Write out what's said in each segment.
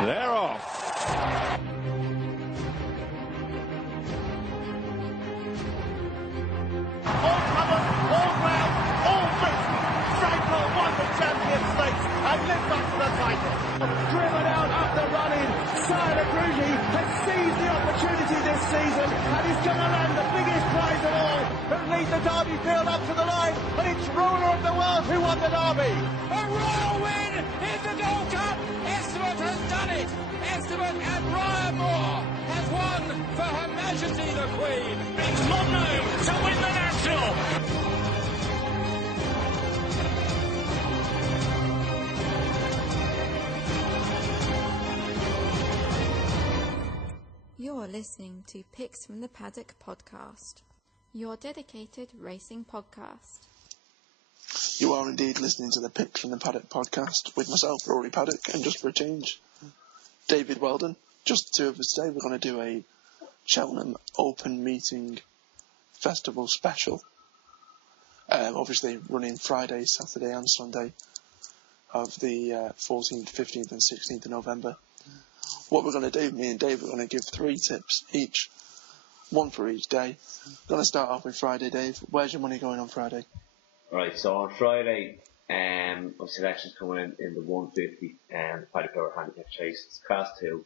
They're off. All covered, all round, all fit. Franco won the Champions Stakes and lives up to the title. Driven out up the running, Sire Grugy has seized the opportunity this season and he's going to land the biggest prize of all and lead the Derby field up to the line, and it's ruler of the world who won the Derby. A royal win in the Gold Cup. Esteban has done it. Esteban and Brian Moore has won for Her Majesty the Queen. It's Mono to win the National. You're listening to Picks from the Paddock podcast, your dedicated racing podcast. You are indeed listening to the Picks from the Paddock podcast with myself, Rory Paddock, and just for a change, David Weldon. Just the two of us today. We're going to do a Cheltenham Open Meeting Festival special. Obviously running Friday, Saturday and Sunday of the 14th, 15th and 16th of November. What we're going to do, me and Dave, we're going to give 3 tips each, one for each day. Going to start off with Friday, Dave. Where's your money going on Friday? Right, so on Friday, my selection's coming in the 150 Paddock Power Handicap Chase. It's Class 2.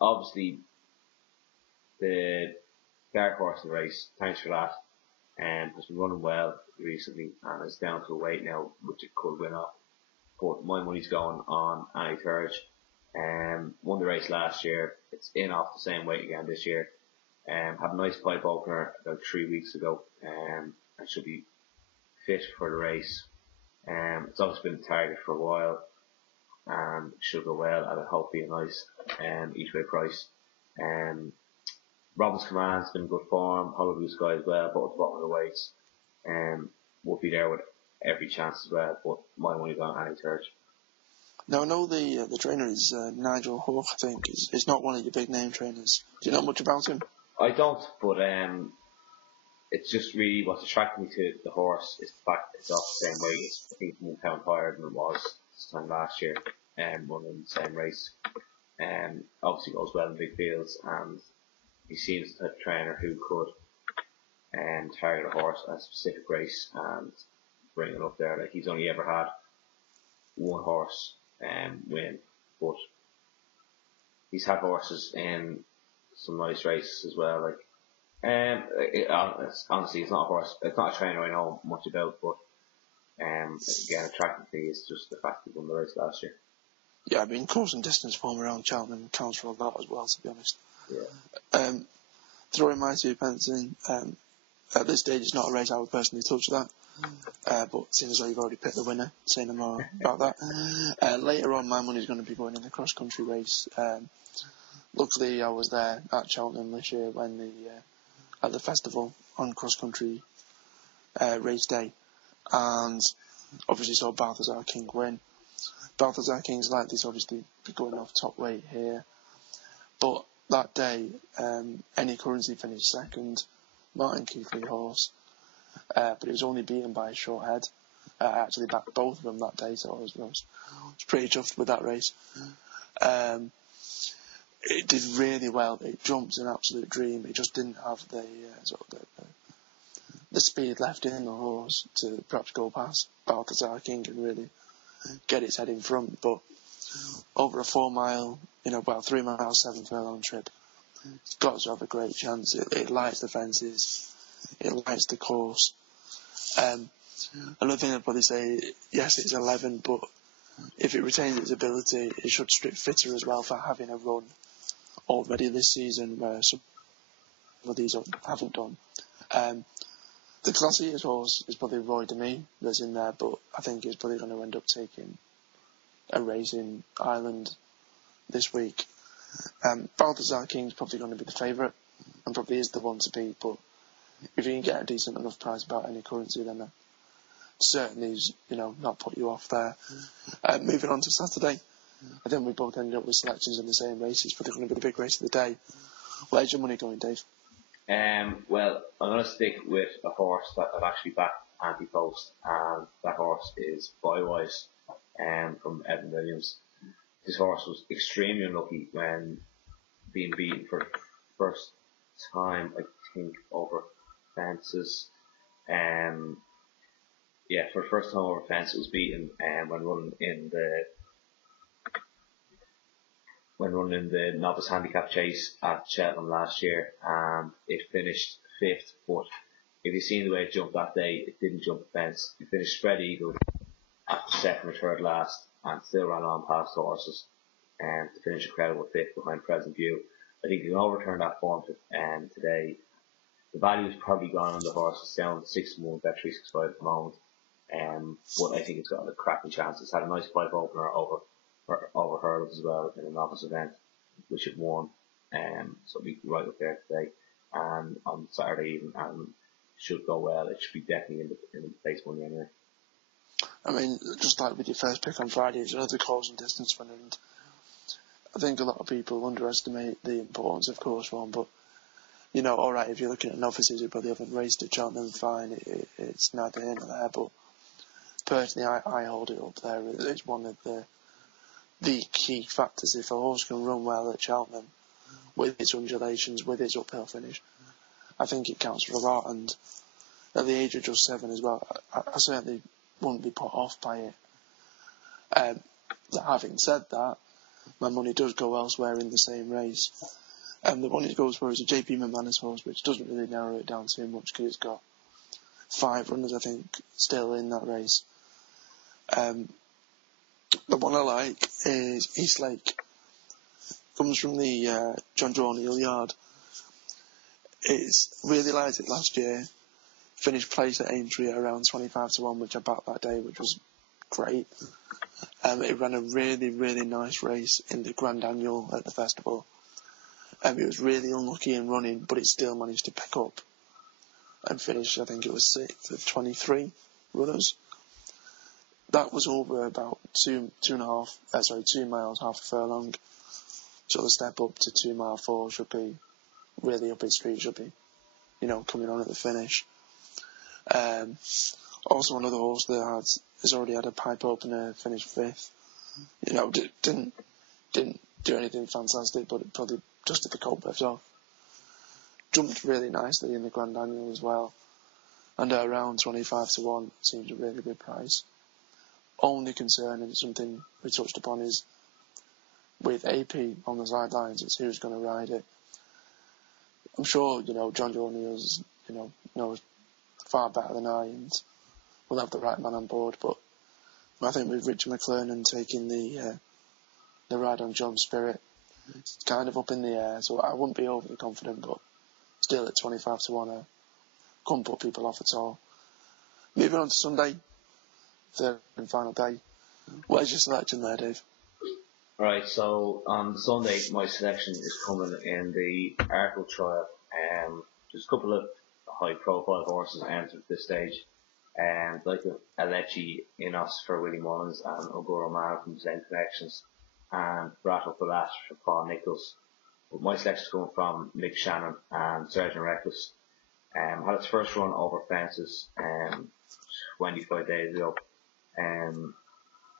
Obviously, the dark horse in the race, thanks for that, has been running well recently and is down to a weight now which it could win off. But my money's going on Annie Turge. Won the race last year. It's in off the same weight again this year. Had a nice pipe opener about 3 weeks ago. And should be fit for the race. It's obviously been a target for a while. And should go well at a hopefully a nice each way price. Robin's Command's been in good form. Hollow Blue Sky as well, both at the bottom of the weights. Will be there with every chance as well, but my money's on Annie Turge. Now I know the trainer is Nigel Hawke, I think. He's not one of your big name trainers. Do you know much about him? I don't, but it's just really what's attracted me to the horse is the fact that it's off the same weight. It's, I think, 1 pound higher than it was this time last year, running the same race. Obviously goes well in big fields, and he seems the type of trainer who could target a horse at a specific race and bring it up there. Like, he's only ever had one horse win, but he's had horses in some nice races as well. Like, honestly, it's not a horse. It's not a trainer I know much about, but again, attracting me is just the fact that he won the race last year. Yeah, I mean, course and distance form around Cheltenham counts for all that as well, to be honest. Yeah. Throwing my 2 pence in, at this stage it's not a race I would personally touch that, but seeing as though you've already picked the winner, say no more about that. Later on, my money's going to be going in the cross-country race. Luckily, I was there at Cheltenham this year when at the festival on cross-country race day, and obviously saw Balthazar King win. Balthazar King's likely to obviously be going off top weight here, but that day, Any Currency finished second, Martin Keithley horse, but it was only beaten by a short head. I actually backed both of them that day, so I was pretty chuffed with that race. It did really well. It jumped an absolute dream. It just didn't have the speed left in the horse to perhaps go past Balthazar King and really get its head in front. But over a 4 mile, 3 miles, 7 furlong trip, it's got to have a great chance. It lights the fences, it lights the course. Another thing I'd probably say, yes, it's 11, but if it retains its ability, it should strip fitter as well for having a run already this season where some of these haven't done. The classiest horse is probably Roy Demi that's in there, but I think he's probably going to end up taking a race in Ireland this week. Balthazar King's probably going to be the favourite and probably is the one to beat, but if you can get a decent enough price about Any Currency, then certainly not put you off there. Moving on to Saturday, I think we both ended up with selections in the same race. It's probably going to be the big race of the day. Where's your money going, Dave? Well, I'm going to stick with a horse that I've actually backed anti-post, and that horse is Bywise from Evan Williams. this horse was extremely unlucky when being beaten for the first time, I think, over fences. For the first time over fence, it was beaten when running in the novice handicap chase at Cheltenham last year. It finished 5th, but if you've seen the way it jumped that day, it didn't jump the fence. It finished spread eagle at the 2nd or 3rd last, and still ran on past the horses to finish a credible 5th behind Present View. I think you can overturn that form today. The value's probably gone on the horse. It's down 6-1, bet 365 at the moment. But I think it's got a cracking chance. It's had a nice 5 opener over hurdles as well in a novice event, which it won. So it'll be right up there today. And on Saturday evening, should go well. It should be definitely in the place money anyway. I mean, just like with your first pick on Friday, it's another course and distance winner, and I think a lot of people underestimate the importance of course one, but you know, alright, if you're looking at novices who probably haven't raced at Cheltenham, fine, it's neither here nor there, but personally I hold it up there. It's one of the key factors. If a horse can run well at Cheltenham with its undulations, with its uphill finish, I think it counts for a lot, and at the age of just 7 as well, I certainly wouldn't be put off by it. Having said that, my money does go elsewhere in the same race. The one it goes for is a JP McManus horse, which doesn't really narrow it down too much because it's got 5 runners, I think, still in that race. The one I like is Eastlake. Comes from the John O'Neill yard. It's really liked it last year. Finished place at Aintree at around 25-1, which I backed that day, which was great. It ran a really, really nice race in the Grand Annual at the festival. It was really unlucky in running, but it still managed to pick up and finish, I think it was 6th of 23 runners. That was over about 2 miles, half a furlong. So the step up to 2 mile 4 should be really up its street, should be, you know, coming on at the finish. Also another horse that has already had a pipe opener, finished 5th. You know, didn't do anything fantastic, but it probably dusted the cobwebs off. Jumped really nicely in the Grand Annual as well, and at around 25-1 seems a really good price. Only concern, and something we touched upon, is with AP on the sidelines, it's who's going to ride it. I'm sure, you know, John O'Neill's, you know, knows far better than I, and we'll have the right man on board, but I think with Richard McClernand taking the ride on John's Spirit, it's kind of up in the air, so I wouldn't be overly confident, but still at 25-1, I couldn't put people off at all. Moving on to Sunday, third and final day. Where's your selection there, Dave? Right, so on Sunday, my selection is coming in the Arkle Trial. There's a couple of high-profile horses entered at this stage, like Alechi Inos for Willie Mullins and Ogoro Mara from Zen Connections, and Rattle Balat for Paul Nichols. But my selection is coming from Mick Shannon and Sergeant Reckless. Had its first run over fences 25 days ago,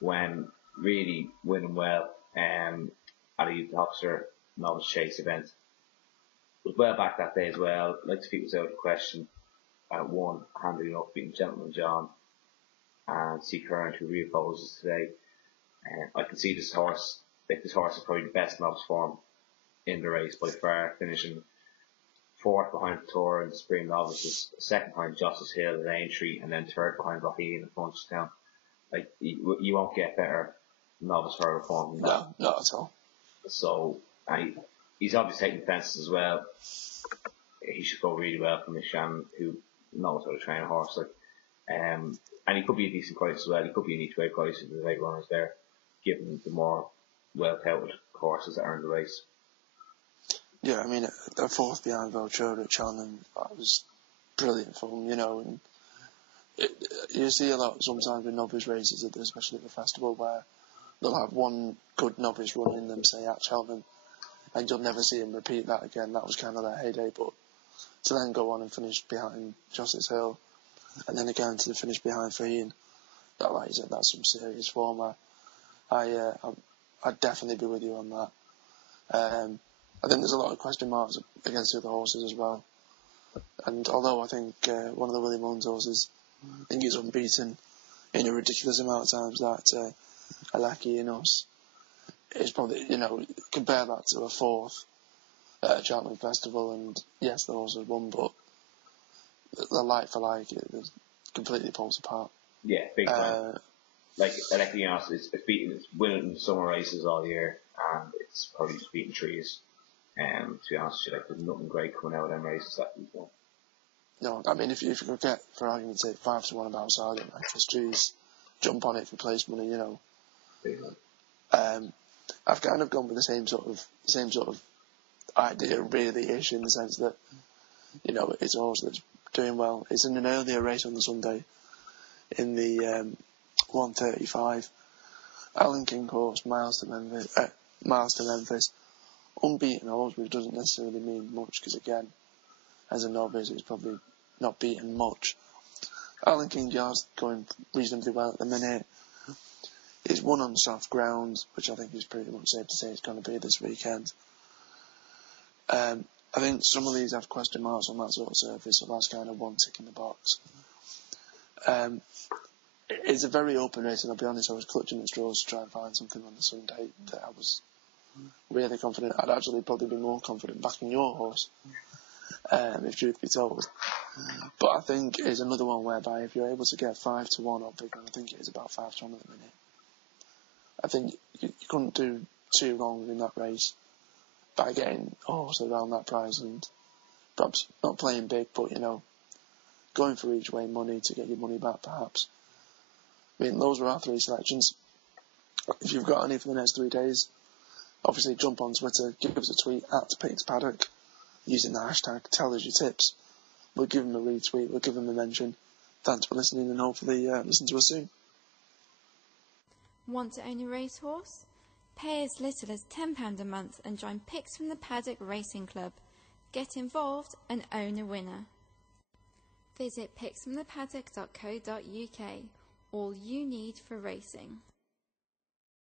when really winning well at a youth officer novice chase event. Was well back that day as well. Like to feet was out of question. One handling up, beating Gentleman John and C. Current, who reopposes today. I can see this horse. I think this horse is probably the best novice form in the race by far, finishing 4th behind Tour in the Spring Novices, 2nd behind Justice Hill at Aintree, and then 3rd behind Raheen at Punchestown. Like you won't get better novice hurdle form than that. No, not at all. So he's obviously taking fences as well. He should go really well from Mick Shannon, who knows how to train a horse. And he could be a decent price as well. He could be an each-way price if the right runners there, given the more well-touted horses that are in the race. Yeah, I mean, a 4th behind Veltura at Cheltenham, that was brilliant for him, you know. And you see a lot sometimes with novice races, especially at the festival, where they'll have one good novice run in them, say at Cheltenham, and you'll never see him repeat that again. That was kind of their heyday, but to then go on and finish behind Justice Hill, and then again to the finish behind Faheen, that, like you said, that's some serious form. I I'd definitely be with you on that. I think there's a lot of question marks against the other horses as well. And although I think one of the Willie Mullins horses, I think he's unbeaten in a ridiculous amount of times, that Alaki in us is probably, compare that to a fourth at a Cheltenham Festival, and yes, the horse has won, but the like for like, it completely pulls apart. Yeah, big time. Like anything else, it's winning summer races all year, and it's probably just beating trees. To be honest with you, there's nothing great coming out of them races that we've won. No, I mean, if you could get, for argument's sake, 5-1 about Sargent, because trees jump on it for place money, Big time. I've kind of gone with the same sort of idea, really-ish, in the sense that, it's a horse that's doing well. It's in an earlier race on the Sunday in the 1:35. Alan King horse, miles to Memphis. Unbeaten horse, which doesn't necessarily mean much, because again, as a novice, it's probably not beaten much. Alan King Yard's going reasonably well at the minute. It's won on soft ground, which I think is pretty much safe to say it's going to be this weekend. I think some of these have question marks on that sort of surface, so that's kind of one tick in the box. It's a very open race, and I'll be honest, I was clutching at straws to try and find something on the Sunday that I was really confident. I'd actually probably be more confident backing your horse, if truth be told. But I think it's another one whereby if you're able to get 5-1 or bigger, and I think it is about 5-1 at the minute, I think you couldn't do too wrong in that race by getting a horse around that price, and perhaps not playing big, but going for each way money to get your money back, perhaps. I mean, those were our 3 selections. If you've got any for the next 3 days, obviously jump on Twitter, give us a tweet at @PicksPaddock using the hashtag tell us your tips. We'll give them a retweet, we'll give them a mention. Thanks for listening, and hopefully listen to us soon. Want to own a racehorse? Pay as little as £10 a month and join Picks from the Paddock Racing Club. Get involved and own a winner. Visit picksfromthepaddock.co.uk. All you need for racing.